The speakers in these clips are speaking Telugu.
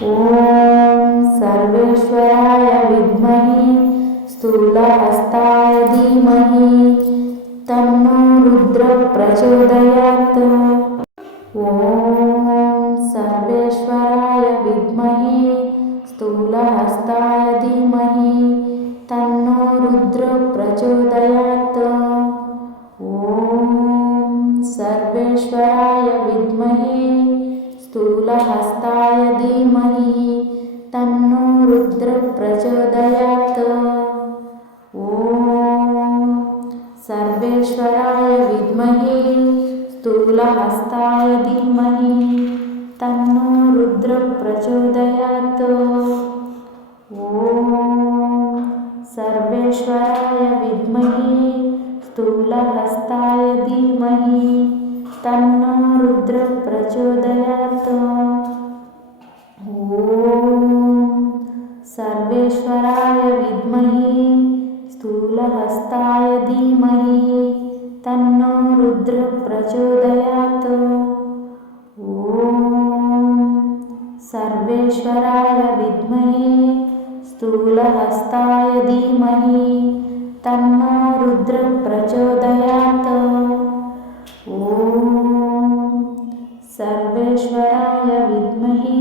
ॐ सर्वेश्वराय विद्महे स्थूलहस्ताय धीमहि तन्नो रुद्रः प्रचोदयात्। ॐ सर्वेश्वराय विद्महे स्थूलहस्ताय धीमहि तन्नो रुद्रः प्रचोदयात्। ॐ सर्वेश्वराय विद्महे स्थूलहस्ताय धीमहि तन्नो रुद्रः प्रचोदयात्। ॐ सर्वेश्वराय विद्महे स्थूलहस्ताय धीमहि तन्नो रुद्रः प्रचोदयात्। ॐ सर्वेश्वराय विद्महे स्थूलहस्ताय धीमहि तन्नो रुद्रः प्रचोदयात्। ॐ सर्वेश्वराय विद्महे स्थूलहस्ताय धीमहि तन्नो रुद्रः प्रचोदयात्। ॐ सर्वेश्वराय विद्महे स्थूलहस्ताय धीमहि तन्नो रुद्रः प्रचोदयात्। ॐ सर्वेश्वराय विद्महे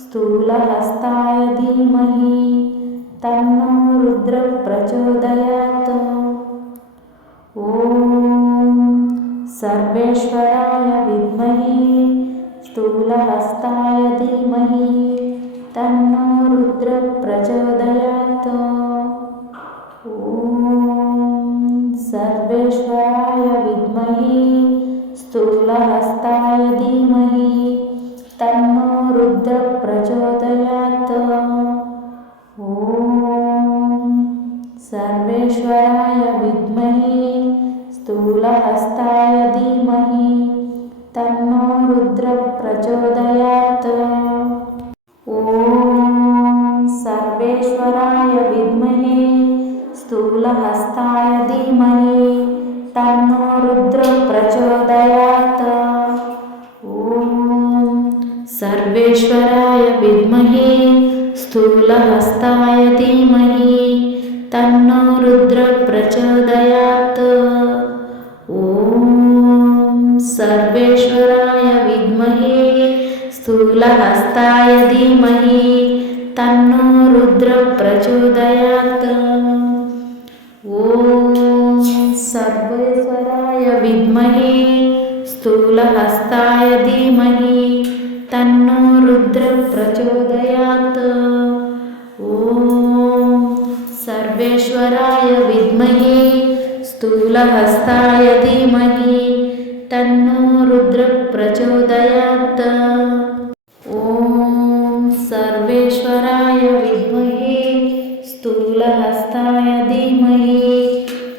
स्थूलहस्ताय धीमहि तन्नो रुद्रः प्रचोदयात्। ॐ सर्वेश्वराय विद्महे स्थूलहस्ताय धीमहि तन्नो रुद्रः प्रचोदयात्। ॐ सर्वेश्वराय विद्महे स्थूलहस्ताय धीमहि तन्नो रुद्रः प्रचोदयात्। ॐ सर्वेश्वराय विद्महे स्थूलहस्ताय धीमहि तन्नो रुद्रः प्रचोदयात्। ॐ सर्वेश्वराय विद्महे स्थूलहस्ताय धीमहि तन्नो रुद्रः प्रचोदयात्। ॐ सर्वेश्वराय विद्महे स्थूलहस्ताय धीमहि तन्नो रुद्रः प्रचोदयात्। ॐ सर्वेश्वराय विद्महे स्थूलहस्ताय धीमहि तन्नो रुद्रः प्रचोदयात्। ॐ सर्वेश्वराय विद्महे स्थूलहस्ताय धीमहि तन्नो रुद्रः प्रचोदयात्। ॐ सर्वेश्वराय विद्महे स्थूलहस्ताय धीमहि तन्नो रुद्रः प्रचोदयात्। ॐ सर्वेश्वराय विद्महे स्थूलहस्ताय धीमहि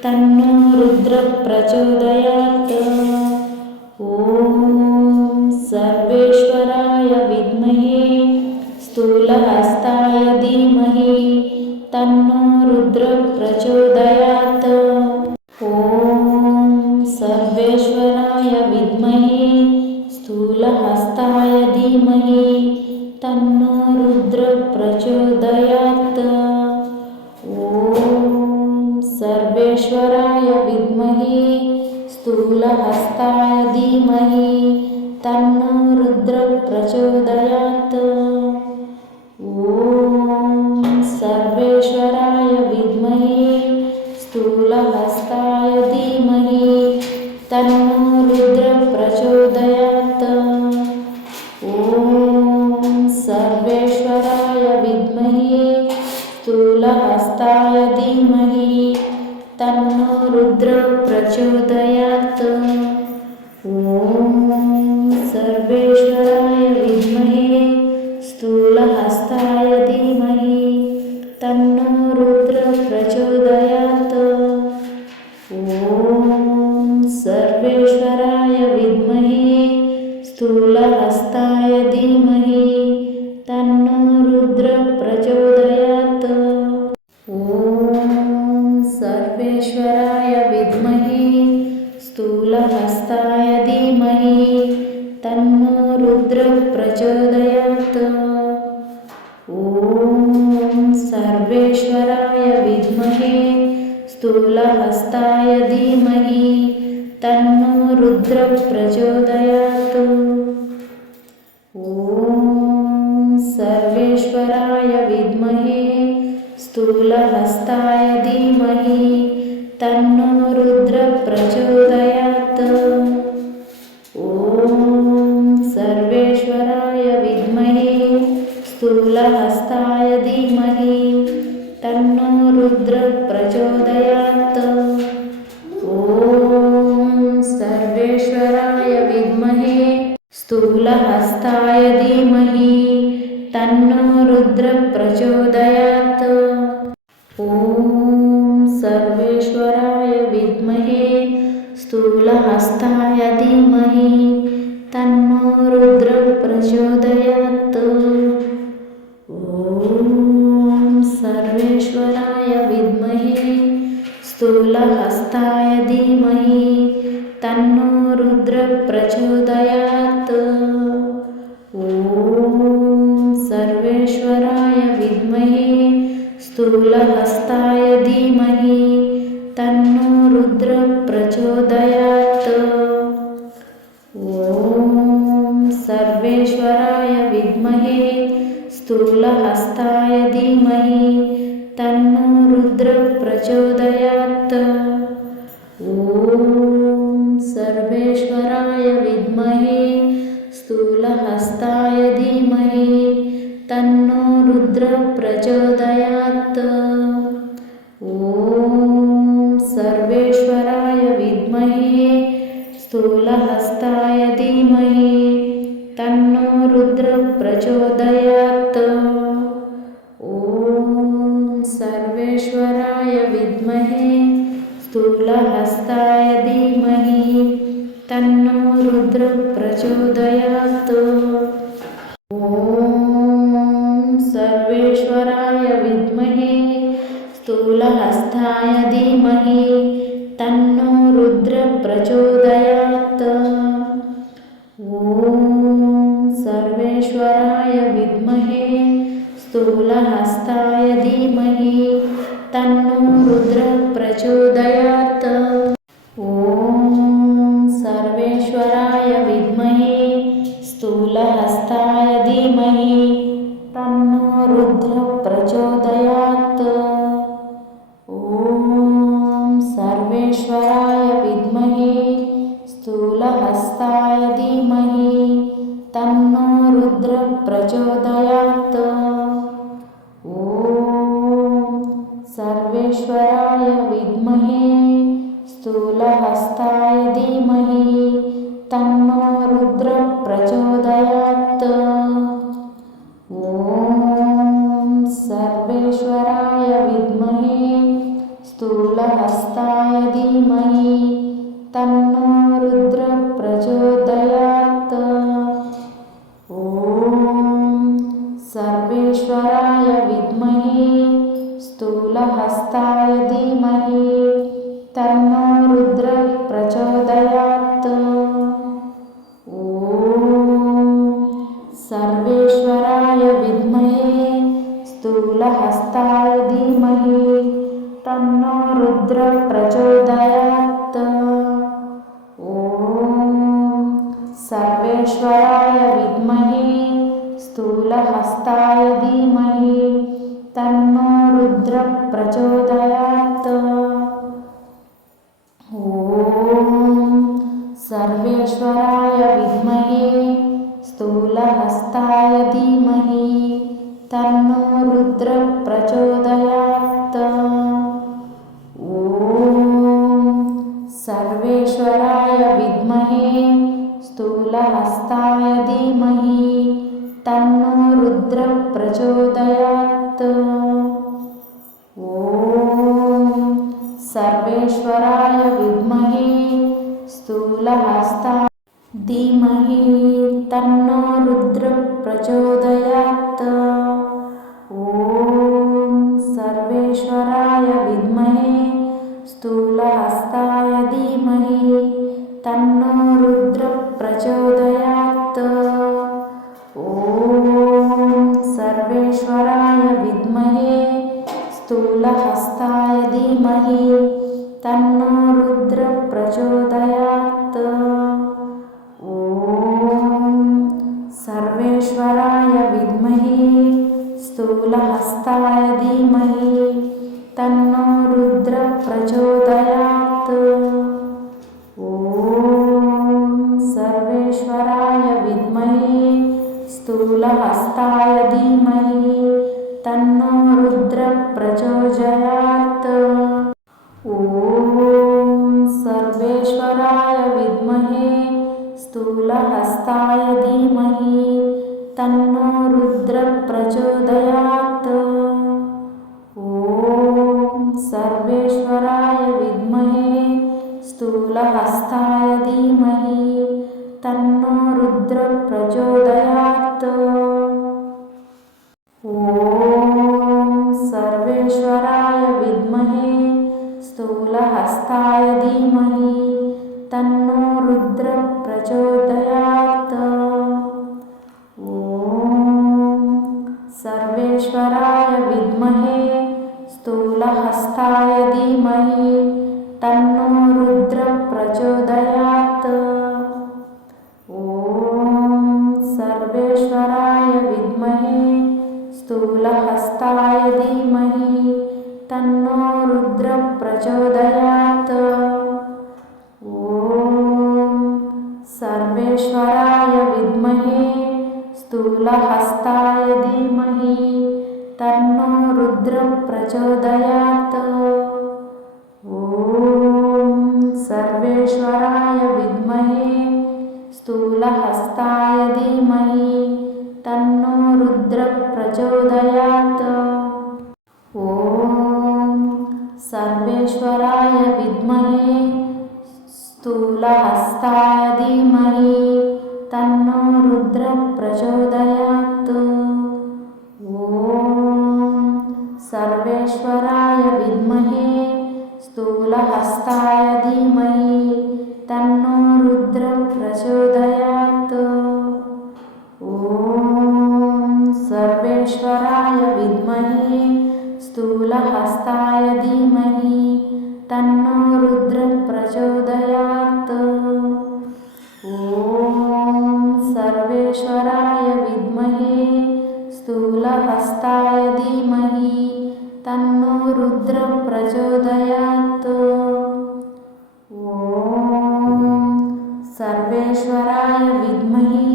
तन्नो रुद्रः प्रचोदयात्। ॐ सर्वेश्वराय विद्महे स्थूलहस्ताय धीमहि तन्नो रुद्रः प्रचोदयात्। ॐ सर्वेश्वराय विद्महे स्थूलहस्ताय धीमहि तन्नो रुद्रः प्रचोदयात्। ॐ सर्वेश्वराय विद्महे स्थूलहस्ताय धीमहि तन्नो रुद्रः प्रचोदयात्। ॐ सर्वेश्वराय विद्महे स्थूलहस्ताय धीमहि तन्नो रुद्रः प्रचोदयात्। ॐ सर्वेश्वराय विद्महे स्थूलहस्ताय धीमहि तन्नो रुद्रः प्रचोदयात्। ॐ सर्वेश्वराय विद्महे स्थूलहस्ताय धीमहि तन्नो रुद्रः प्रचोदयात्। ॐ सर्वेश्वराय विद्महे स्थूलहस्ताय धीमहि तन्नो रुद्रः प्रचोदयात्। ॐ सर्वेश्वराय विद्महे स्थूलहस्ताय धीमहि तन्नो रुद्रः प्रचोदयात्। ॐ सर्वेश्वराय विद्महे स्थूलहस्ताय धीमहि तन्नो रुद्रः प्रचोदयात्। ॐ सर्वेश्वराय विद्महे स्थूलहस्ताय धीमहि तन्नो रुद्रः प्रचोदयात्। ॐ सर्वेश्वराय विद्महे स्थूलहस्ताय धीमहि तन्नो रुद्रः प्रचोदयात्। ॐ सर्वेश्वराय विद्महे स्थूलहस्ताय धीमहि तन्नो रुद्रः प्रचोदयात्। ॐ सर्वेश्वराय विद्महे स्थूलहस्ताय धीमहि तन्नो रुद्रः प्रचोदयात्। ॐ सर्वेश्वराय विद्महे स्थूलहस्ताय धीमहि तन्नो रुद्रः प्रचोदयात्। ॐ सर्वेश्वराय विद्महे स्थूलहस्ताय धीमहि तन्नो रुद्रः प्रचोदयात्। ॐ सर्वेश्वराय विद्महे स्थूलहस्ताय धीमहि तन्नो रुद्रः प्रचोदयात्। ॐ सर्वेश्वराय विद्महे स्थूलहस्ताय धीमहि तन्नो रुद्रः प्रचोदयात्। ॐ सर्वेश्वराय विद्महे स्थूलहस्ताय धीमहि तन्नो रुद्रः प्रचोदयात्। ॐ सर्वेश्वराय विद्महे स्थूलहस्ताय धीमहि तन्नो रुद्रः प्रचोदयात्। ॐ सर्वेश्वराय विद्महे स्थूलहस्ताय धीमहि तन्नो रुद्रः प्रचोदयात्। ॐ सर्वेश्वराय विद्महे स्थूलहस्ताय धीमहि तन्नो रुद्रः प्रचोदयात्। ॐ सर्वेश्वराय विद्महे स्थूलहस्ताय धीमहि तन्नो रुद्रः प्रचोदयात्। ॐ सर्वेश्वराय विद्महे स्थूलहस्ताय धीमहि तन्नो रुद्रः प्रचोदयात्। ॐ सर्वेश्वराय विद्महे स्थूलहस्ताय धीमहि तन्नो रुद्रः प्रचोदयात्। ॐ सर्वेश्वराय विद्महे स्थूलहस्ताय धीमहि तन्नो रुद्रः प्रचोदयात्। ॐ सर्वेश्वराय विद्महे स्थूलहस्ताय धीमहि तन्नो रुद्रः प्रचोदयात्। ॐ सर्वेश्वराय विद्महे स्थूलहस्ताय धीमहि तन्नो रुद्रः प्रचोदयात्। ॐ सर्वेश्वराय विद्महे स्थूलहस्ताय धीमहि तन्नो रुद्रः प्रचोदयात्। ॐ सर्वेश्वराय विद्महे स्थूलहस्ताय धीमहि तन्नो रुद्रः प्रचोदयात्। ॐ सर्वेश्वराय विद्महे स्थूलहस्ताय धीमहि तन्नो रुद्रः प्रचोदयात्। ॐ सर्वेश्वराय विद्महे स्थूलहस्ताय धीमहि तन्नो रुद्रः प्रचोदयात्। ॐ सर्वेश्वराय विद्महे स्थूलहस्ताय धीमहि స్థూలహస్తాయ ధీమహి తన్నో రుద్ర ప్రచోదయాత్. ఓం సర్వేశ్వరాయ విద్మహే స్థూలహస్తాయ ధీమహి తన్నో రుద్ర ప్రచోదయాత్. ఓం సర్వేశ్వరాయ విద్మహే స్థూలహస్తాయ ధీమహి తన్నో రుద్ర ప్రచోదయాత్. ఓం సర్వేశ్వరాయ విద్మహే స్థూలహస్తాయ ధీమహి తన్నో రుద్ర ప్రచోదయాత్. ఓం సర్వేశ్వరాయ విద్మహే స్థూలహస్తాయ ధీమహి తన్నో రుద్ర ప్రచోదయాత్. ఓం సర్వేశ్వరాయ విద్మహే స్థూలహస్తాయ ధీమహి తన్నో రుద్ర ప్రచోదయాత్. ఓం సర్వేశ్వరాయ విద్మహే స్థూలహస్తాయ ధీమహి తన్నో రుద్ర ప్రచోదయాత్. ఓం సర్వేశ్వరాయ విద్మహే స్థూలహస్తాయ ధీమహి తన్నో రుద్ర ప్రచోదయాత్. ఓం సర్వేశ్వరాయ విద్మహే స్థూలహస్తాయ ధీమహి తన్నో రుద్ర ప్రచోదయాత్. ఓం సర్వేశ్వరాయ విద్మహే స్థూలహస్తాయ ధీమహి తన్నో రుద్ర ప్రచోదయాత్. ఓం సర్వేశ్వరాయ విద్మహే స్థూలహస్తాయ ధీమహి తన్నో రుద్ర ప్రచోదయాత్. ఓం సర్వేశ్వరాయ విద్మహే స్థూలహస్తాయ ధీమహి తన్నో రుద్ర ప్రచోదయాత్. ఓం సర్వేశ్వరాయ విద్మహే స్థూలహస్తాయ ధీమహి తన్నో రుద్ర ప్రచోదయాత్. ఓం సర్వేశ్వరాయ విద్మహే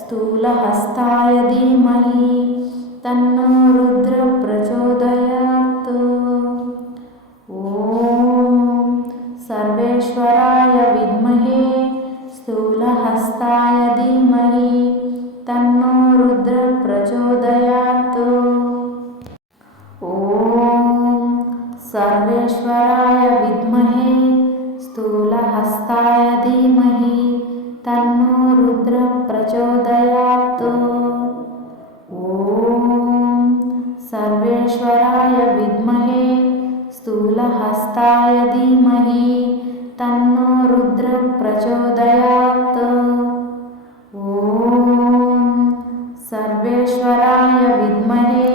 స్థూలహస్తాయ ధీమహి తన్నో రుద్ర ప్రచోదయాత్. ఓం సర్వేశ్వరాయ విద్మహే స్థూలహస్తాయ ధీమహి తన్నో రుద్ర ప్రచోదయాత్. ఓం సర్వేశ్వరాయ విద్మహే స్థూలహస్తాయ ధీమహి తన్నో రుద్ర ప్రచోదయాత్. ఓం సర్వేశ్వరాయ విద్మహే స్థూలహస్తాయ ధీమహి తన్నో రుద్ర ప్రచోదయాత్. ఓం సర్వేశ్వరాయ విద్మహే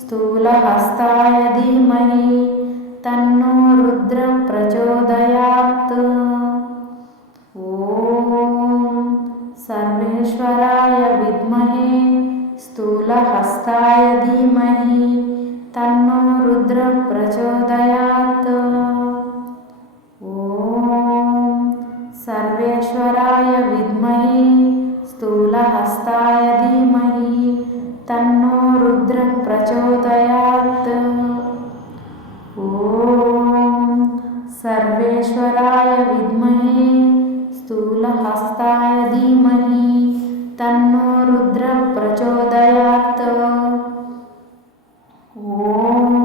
స్థూలహస్తాయ ధీమహి తన్నో రుద్ర ప్రచోదయాత్. ఓం సర్వేశ్వరాయ విద్మహే స్థూలహస్తాయ ధీమహి తన్నో రుద్ర ప్రచోదయాత్. ఓం సర్వేశ్వరాయ విద్మహే స్థూలహస్తాయ ధీమహి తన్నో రుద్ర ప్రచోదయాత్. ఓం సర్వేశ్వరాయ విద్మహే స్థూలహస్తాయ ధీమహి తన్నో రుద్ర ప్రచోదయాత్. ఓం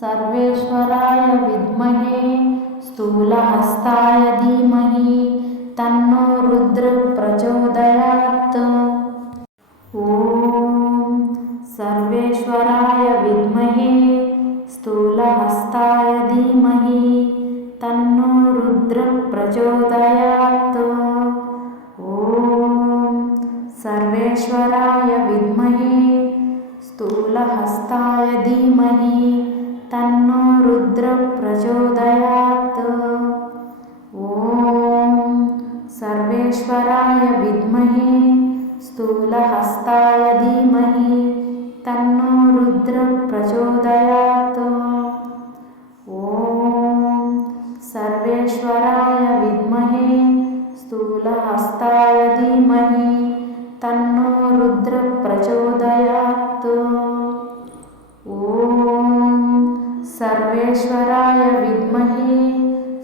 సర్వేశ్వరాయ విద్మహే స్థూలహస్తాయ ధీమహి తన్నో రుద్ర ప్రచోదయాత్. ఓం సర్వేశ్వరాయ విద్మహే స్థూలహస్తాయ ధీమహి తన్నో రుద్ర ప్రచోదయాత్. ఓం సర్వేశ్వరాయ విద్మహే స్థూలహస్తాయ ధీమహి తన్నో రుద్ర ప్రచోదయాత్. ఓం సర్వేశ్వరాయ విద్మహే స్థూలహస్తాయ ధీమహి తన్నో రుద్ర ప్రచోదయాత్. ఓం సర్వేశ్వరాయ విద్మహే స్థూలహస్తాయ ధీమహి తన్నో రుద్ర ప్రచోదయాత్. ఓం సర్వేశ్వరాయ విద్మహే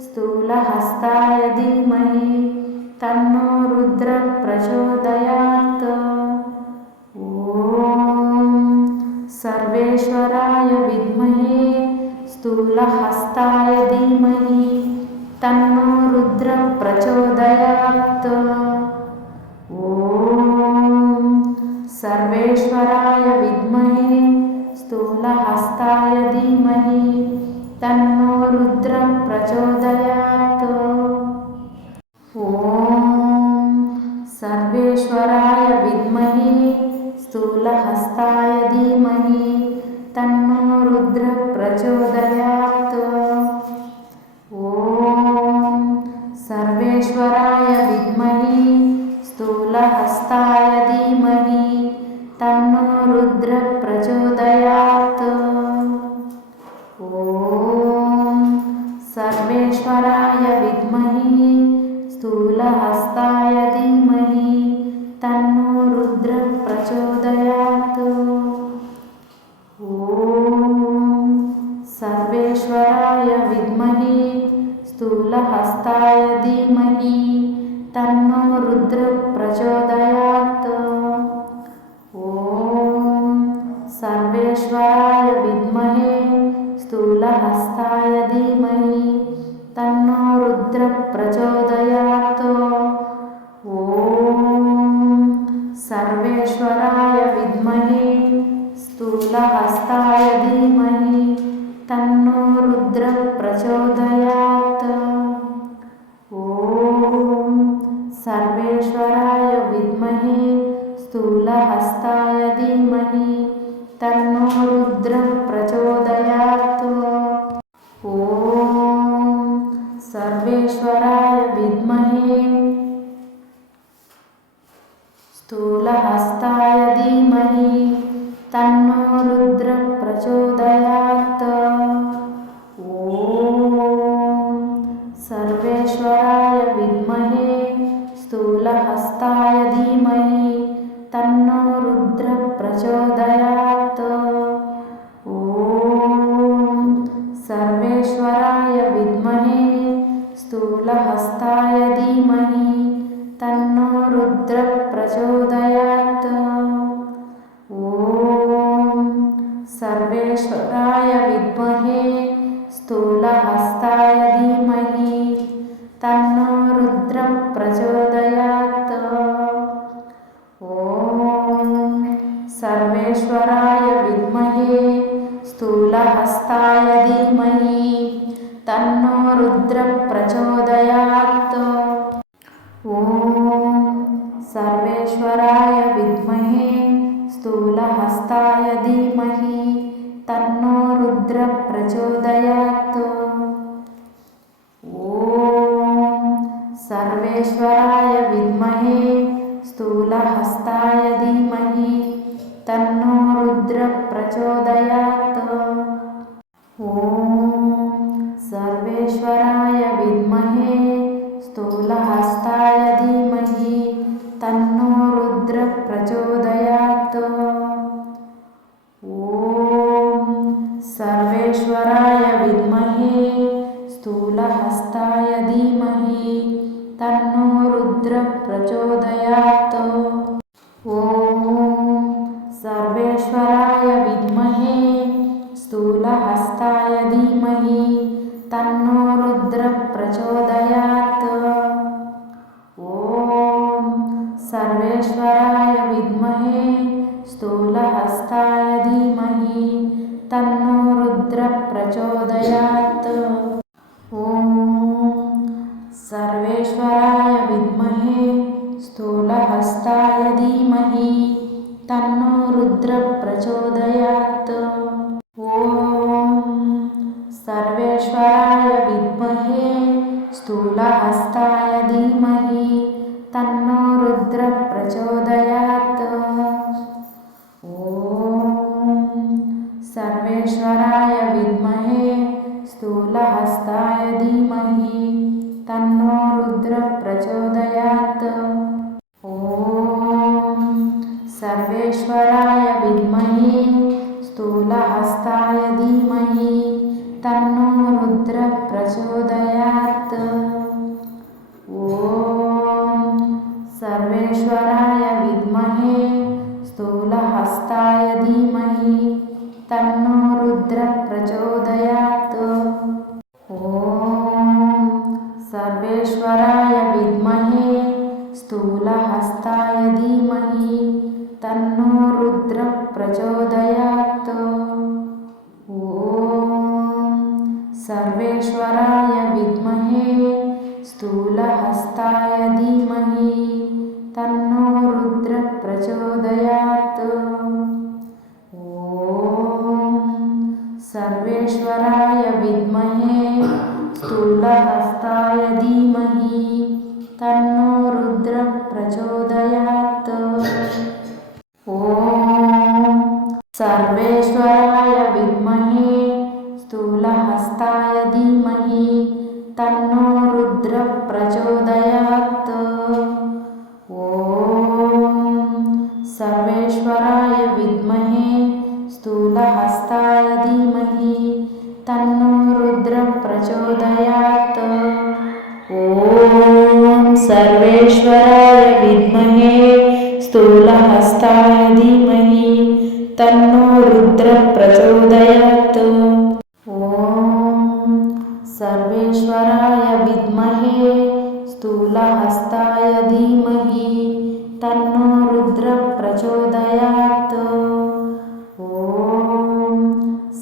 స్థూలహస్తాయ ధీమహి తన్నో రుద్ర ప్రచోదయాత్. ఓం సర్వేశ్వరాయ విద్మహే స్థూలహస్తాయ ధీమహి తన్నో రుద్ర ప్రచోదయాత్. ఓం సర్వేశ్వరాయ విద్మహే స్థూలహస్తాయ ధీమహి తన్నో రుద్ర ప్రచోదయాత్. ఓం సర్వేశ్వరాయ విద్మహే స్థూలహస్తాయ ధీమహి తన్నో రుద్ర ప్రచోదయాత్. ఓం సర్వేశ్వరాయ విద్మహే స్థూలహస్తాయ ధీమహి తన్నో రుద్ర ప్రచోదయాత్. ఓం సర్వేశ్వరాయ విద్మహే స్థూలహస్తాయ ధీమహి తన్నో రుద్ర ప్రచోదయాత్. ఓం సర్వేశ్వరాయ విద్మహే స్థూలహస్తాయ ధీమహి తన్నో రుద్ర ప్రచోదయాత్. ఓం సర్వేశ్వరాయ విద్మహే స్థూలహస్తాయ ధీమహి తన్నో రుద్ర ప్రచోదయాత్. ఓం సర్వేశ్వరాయ విద్మహే స్థూలహస్తాయ ధీమహి తన్నో రుద్ర ప్రచోదయాత్. ఓం సర్వేశ్వరాయ విద్మహే స్థూలహస్తాయ ధీమహి తన్నో రుద్ర ప్రచోదయాత్. ఓం సర్వేశ్వరాయ విద్మహే స్థూలహస్తాయ ధీమహి తన్నో రుద్ర ప్రచోదయాత్. ఓం సర్వేశ్వరాయ విద్మహే స్థూలహస్తాయ ధీమహి తన్నో రుద్ర ప్రచోదయాత్. ఓం సర్వేశ్వరాయ విద్మహే స్థూలహస్తాయ ధీమహి తన్నో రుద్ర ప్రచోదయాత్. ఓం సర్వేశ్వరాయ విద్మహే స్థూలహస్తాయ ధీమహి తన్నో రుద్ర ప్రచోదయాత్. ఓం సర్వేశ్వరాయ విద్మహే స్థూలహస్తాయ ధీమహి తన్నో రుద్ర ప్రచోదయాత్. ఓం సర్వేశ్వరాయ విద్మహే స్థూలహస్తాయ ధీమహి తన్నో రుద్ర ప్రచోదయాత్. ఓం సర్వేశ్వరాయ విద్మహే స్థూలహస్తాయ ధీమహి తన్నో రుద్ర ప్రచోదయాత్. ఓం సర్వేశ్వరాయ విద్మహే స్థూలహస్తాయ ధీమహి తన్నో రుద్ర ప్రచోదయాత్. ఓం సర్వేశ్వరాయ విద్మహే స్థూలహస్తాయ ధీమహి తన్నో రుద్ర ప్రచోదయాత్. ఓం సర్వేశ్వరాయ విద్మహే స్థూలహస్తాయ ధీమహి తన్నో రుద్ర ప్రచోదయాత్. ఓం సర్వేశ్వరాయ విద్మహే స్థూలహస్తాయ ధీమహి తన్నో రుద్ర ప్రచోదయాత్. ఓం సర్వేశ్వరాయ విద్మహే స్థూలహస్తాయ ధీమహి తన్నో రుద్ర ప్రచోదయాత్. ఓం సర్వేశ్వరాయ విద్మహే స్థూలహస్తాయ ధీమహి తన్నో రుద్ర ప్రచోదయాత్. प्रचोदयात्। ॐ सर्वेश्वराय विद्महे स्थूलहस्ताय धीमहि तन्नो रुद्रः प्रचोदयात्। ॐ सर्वेश्वराय विद्महे स्थूलहस्ताय धीमहि तन्नो रुद्रः प्रचोदयात्। ॐ सर्वेश्वराय विद्महे स्थूलहस्ताय धीमहि तन्नो रुद्रः प्रचोदयात्। ॐ सर्वेश्वराय विद्महे स्थूलहस्ताय धीमहि तन्नो रुद्रः प्रचोदयात्। ॐ सर्वेश्वराय विद्महे स्थूलहस्ताय धीमहि तन्नो रुद्रः प्रचोदयात्। ॐ सर्वेश्वराय विद्महे स्थूलहस्ताय धीमहि तन्नो रुद्रः प्रचोदयात्। ॐ सर्वेश्वराय विद्महे स्थूलहस्ताय धीमहि तन्नो रुद्रः प्रचोदयात्। ॐ सर्वेश्वराय विद्महे स्थूलहस्ताय धीमहि तन्नो रुद्रः प्रचोदयात्। ॐ सर्वेश्वराय विद्महे स्थूलहस्ताय धीमहि तन्नो रुद्रः प्रचोदयात्। ॐ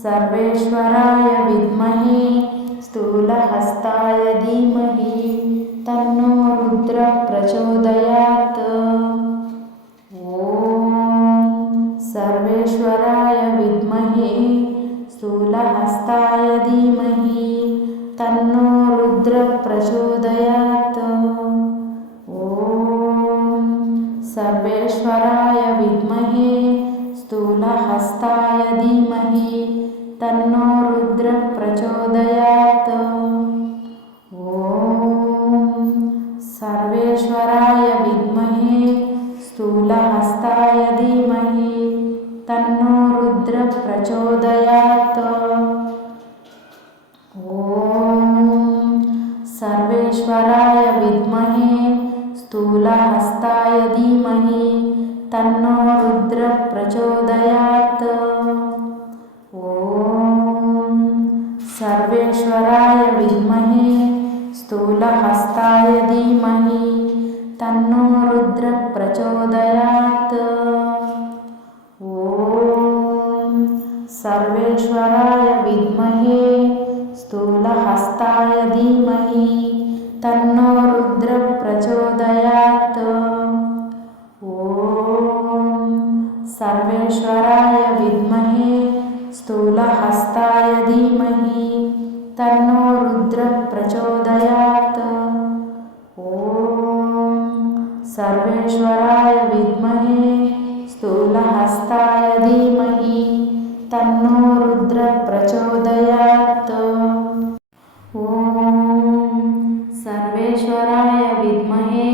सर्वेश्वराय विद्महे स्थूलहस्ताय धीमहि तन्नो रुद्रः प्रचोदयात्। ॐ सर्वेश्वराय विद्महे स्थूलहस्ताय धीमहि तन्नो रुद्रः प्रचोदयात्। ॐ सर्वेश्वराय विद्महे स्थूलहस्ताय धीमहि तन्नो रुद्रः प्रचोदयात्। ॐ सर्वेश्वराय विद्महे स्थूलहस्ताय धीमहि तन्नो रुद्रः प्रचोदयात्। ॐ सर्वेश्वराय विद्महे स्थूलहस्ताय धीमहि तन्नो रुद्रः प्रचोदयात्। ॐ सर्वेश्वराय विद्महे स्थूलहस्ताय धीमहि तन्नो रुद्रः प्रचोदयात्। ॐ सर्वेश्वराय विद्महे स्थूलहस्ताय धीमहि तन्नो रुद्रः प्रचोदयात्। ॐ सर्वेश्वराय विद्महे स्थूलहस्ताय धीमहि तन्नो रुद्रः प्रचोदयात्। ॐ सर्वेश्वराय विद्महे स्थूलहस्ताय धीमहि तन्नो रुद्रः प्रचोदयात्। ॐ सर्वेश्वराय विद्महे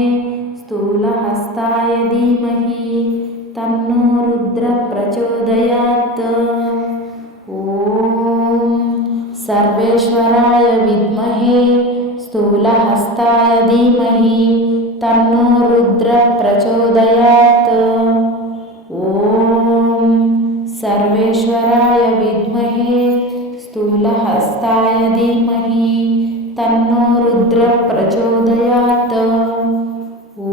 स्थूलहस्ताय धीमहि तन्नो रुद्रः प्रचोदयात्। ॐ सर्वेश्वराय विद्महे स्थूलहस्ताय धीमहि तन्नो रुद्रः प्रचोदयात्। ॐ सर्वेश्वराय विद्महे स्थूलहस्ताय धीमहि तन्नो रुद्रः प्रचोदयात्। ॐ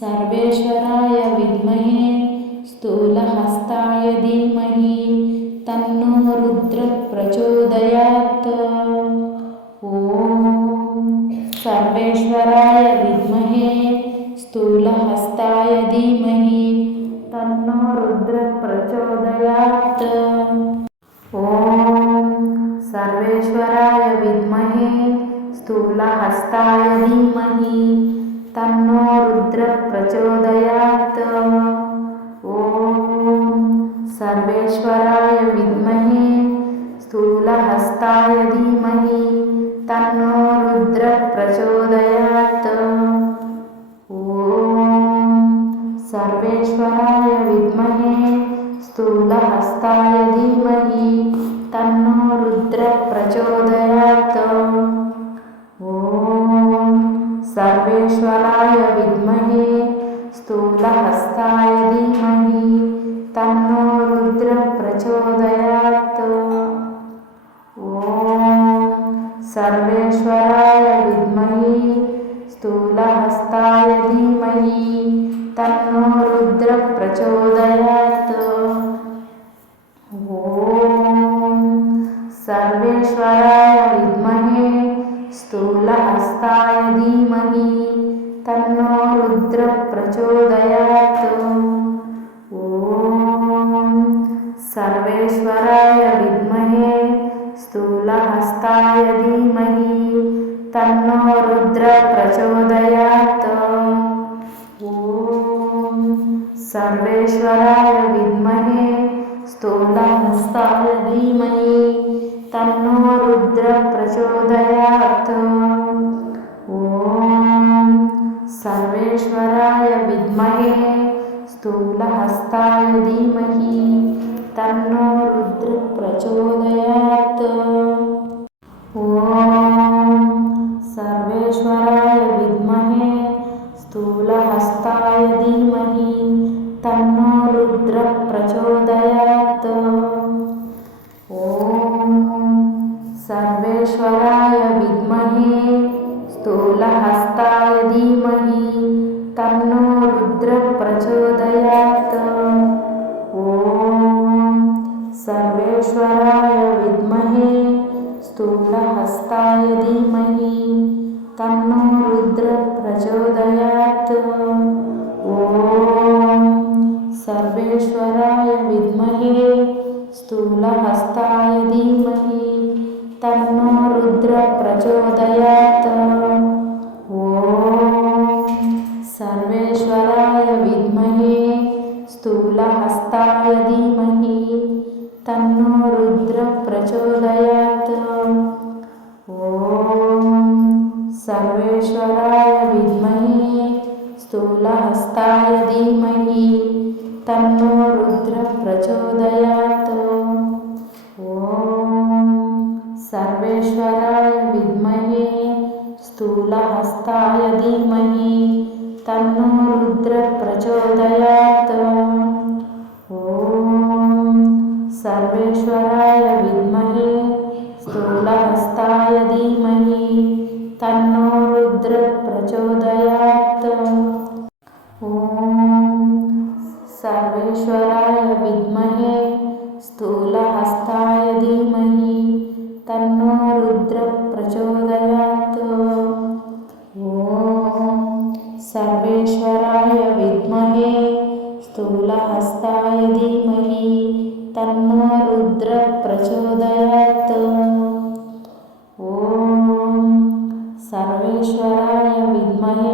सर्वेश्वराय विद्महे स्थूलहस्ताय धीमहि तन्नो रुद्रः प्रचोदयात्। ॐ सर्वेश्वराय विद्महे स्थूलहस्ताय धीमहि तन्नो रुद्रः प्रचोदयात्। ॐ सर्वेश्वराय विद्महे स्थूलहस्ताय धीमहि तन्नो रुद्रः प्रचोदयात्। ॐ सर्वेश्वराय विद्महे स्थूलहस्ताय धीमहि तन्नो रुद्रः प्रचोदयात्। सर्वेश्वराय विद्महे स्थूलहस्ताय धीमहि तन्नो रुद्रः प्रचोदयात्। ॐ सर्वेश्वराय विद्महे स्थूलहस्ताय धीमहि तन्नो रुद्रः प्रचोदयात्। ॐ सर्वेश्वराय विद्महे स्थूलहस्ताय धीमहि तन्नो रुद्रः प्रचोदयात्। ॐ सर्वेश्वराय विद्महे स्थूलहस्ताय धीमहि तन्नो रुद्रः प्रचोदयात्। ॐ सर्वेश्वराय विद्महे स्थूलहस्ताय धीमहि तन्नो रुद्रः प्रचोदयात्। ॐ सर्वेश्वराय विद्महे स्थूलहस्ताय धीमहि तन्नो रुद्रः प्रचोदयात्। ॐ सर्वेश्वराय विद्महे स्थूलहस्ताय धीमहि तन्नो रुद्रः प्रचोदयात्। ॐ सर्वेश्वराय विद्महे स्थूलहस्ताय धीमहि तन्नो रुद्रः प्रचोदयात्। ॐ सर्वेश्वराय विद्महे स्थूलहस्ताय धीमहि तन्नो रुद्रः प्रचोदयात्। ॐ सर्वेश्वराय विद्महे स्थूलहस्ताय धीमहि तन्नो रुद्रः प्रचोदयात्। ॐ सर्वेश्वराय विद्महे स्थूलहस्ताय धीमहि तन्नो रुद्रः प्रचोदयात्। ॐ सर्वेश्वराय विद्महे स्थूलहस्ताय धीमहि तन्नो रुद्रः प्रचोदयात्। ॐ सर्वेश्वराय विद्महे स्थूलहस्ताय धीमहि तन्नो रुद्रः प्रचोदयात्। ॐ सर्वेश्वराय विद्महे स्थूलहस्ताय धीमहि तन्नो रुद्रः प्रचोदयात्। ॐ सर्वेश्वराय विद्महे स्थूलहस्ताय धीमहि तन्नो रुद्रः प्रचोदयात्। ॐ सर्वेश्वराय विद्महे स्थूलहस्ताय धीमहि तन्नो रुद्रः प्रचोदयात्। ॐ सर्वेश्वराय विद्महे स्थूलहस्ताय धीमहि तन्नो रुद्रः प्रचोदयात्। ॐ सर्वेश्वराय विद्महे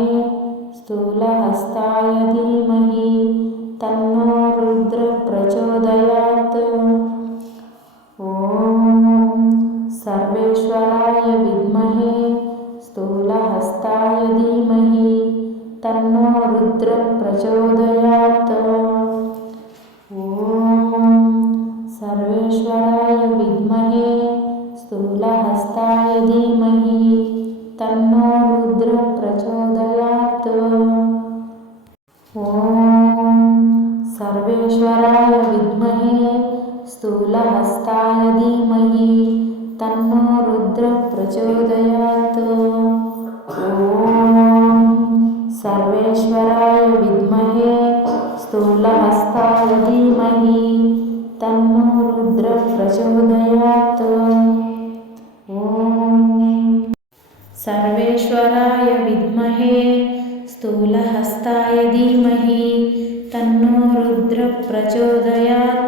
स्थूलहस्ताय धीमहि तन्नो रुद्रः प्रचोदयात्। ॐ सर्वेश्वराय विद्महे स्थूलहस्ताय धीमहि तन्नो रुद्रः प्रचोदयात्। ॐ सर्वेश्वराय विद्महे स्थूलहस्ताय धीमहि तन्नो रुद्रः प्रचोदयात्। ॐ सर्वेश्वराय विद्महे स्थूलहस्ताय धीमहि तन्नो रुद्रः प्रचोदयात्। ॐ सर्वेश्वराय विद्महे स्थूलहस्ताय धीमहि तन्नो रुद्रः प्रचोदयात्। ॐ सर्वेश्वराय विद्महे स्थूलहस्ताय धीमहि तन्नो रुद्रः प्रचोदयात्।